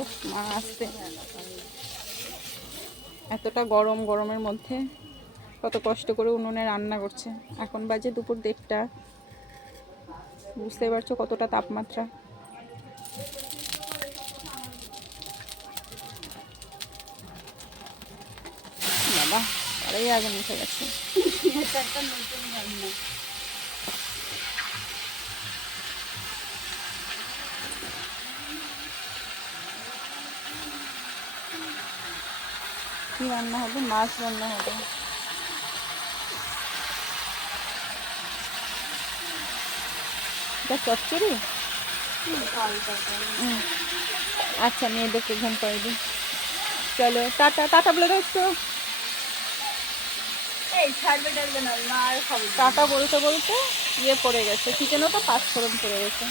উফ মা আসতে, এতটা গরম, গরমের মধ্যে কত কষ্ট করে উনুনে রান্না করছে। এখন বাজে দুপুর 1:30, বুঝতে পারছো কতটা তাপমাত্রা। বাবা, তারাই আগুন উঠে গেছে। কি রান্না হবে? মাছ রান্না হবে। এটা চচ্চড়ি। আচ্ছা, মেয়েদেরকে ঘুম পাড়িয়ে দিই। চলো টাটা, টাটা বলে দাও একটু। টাটা বলতে বলতে ইয়ে পড়ে গেছে, কি যেন, তো পাঁচফোড়ন পড়ে গেছে।